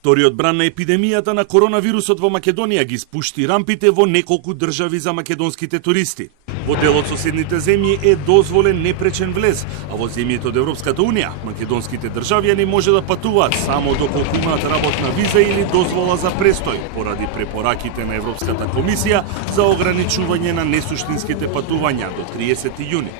Вториот бран на епидемијата на коронавирусот во Македонија ги спушти рампите во неколку држави за македонските туристи. Во дел од соседните земји е дозволен непречен влез, а во земјите од Европската Унија македонските државјани може да патуваат само доколку имаат работна виза или дозвола за престој, поради препораките на Европската комисија за ограничување на несуштинските патувања до 30 јуни.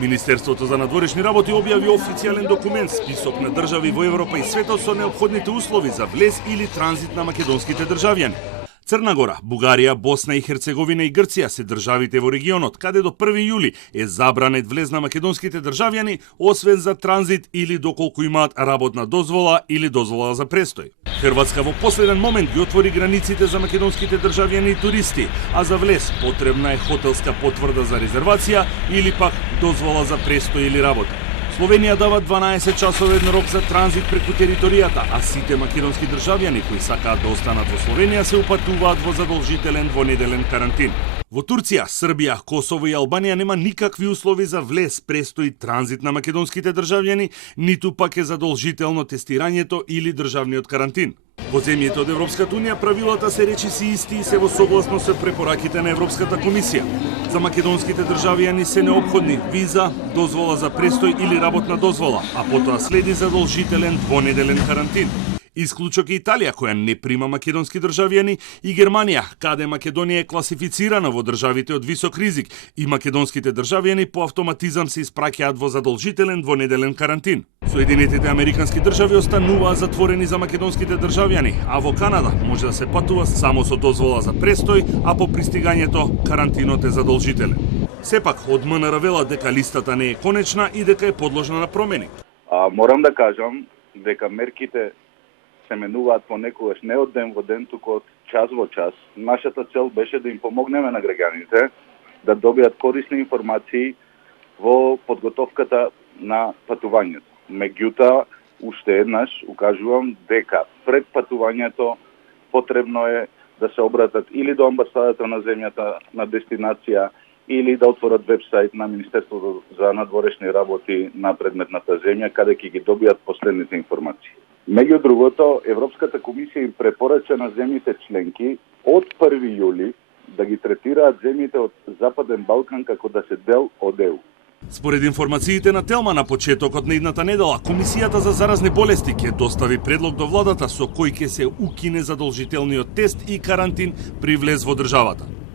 Министерството за надворешни работи објави официјален документ список на држави во Европа и светот со неопходните услови за влез или транзит на македонските државјани. Црна Гора, Бугарија, Босна и Херцеговина и Грција се државите во регионот каде до 1 јули е забранет влез на македонските државјани освен за транзит или доколку имаат работна дозвола или дозвола за престој. Хрватска во последен момент ги отвори границите за македонските државјани и туристи, а за влез потребна е хотелска потврда за резервација или пак дозвола за престој или работа. Словенија дава 12-часовен рок за транзит преку територијата, а сите македонски државјани кои сакаат да останат во Словенија се упатуваат во задолжителен двонеделен карантин. Во Турција, Србија, Косово и Албанија нема никакви услови за влез, престој и транзит на македонските државјани, ниту пак е задолжително тестирањето или државниот карантин. Во земјите од Европската Унија правилата се речиси исти и се во согласно со препораките на Европската комисија. За македонските државјани се неопходни виза, дозвола за престој или работна дозвола, а потоа следи задолжителен двонеделен карантин. Исклучок е Италија, која не прима македонски државјани, и Германија, каде Македонија е класифицирана во државите од висок ризик, и македонските државјани по автоматизам се испраќаат во задолжителен двонеделен карантин. Соединетите американски држави остануваат затворени за македонските државјани, а во Канада може да се патува само со дозвола за престој, а по пристигањето карантинот е задолжителен. Сепак, од МНР велат дека листата не е конечна и дека е подложна на промени. Морам да кажам дека мерките се менуваат понекогаш не од ден во ден, туку од час во час. Нашата цел беше да им помогнеме на граѓаните да добијат корисни информации во подготовката на патувањето. Меѓутоа, уште еднаш укажувам дека пред патувањето потребно е да се обратат или до амбасадата на земјата на дестинација или да отворат вебсайт на Министерството за надворешни работи на предметната земја, каде ќе ги добијат последните информации. Меѓу другото, Европската комисија им препорача на земјите членки од 1 јули да ги третираат земјите од Западен Балкан како да се дел од ЕУ. Според информациите на Телма на почетокот на идната недела, Комисијата за заразни болести ќе достави предлог до владата со кој ќе се укине задолжителниот тест и карантин при влез во државата.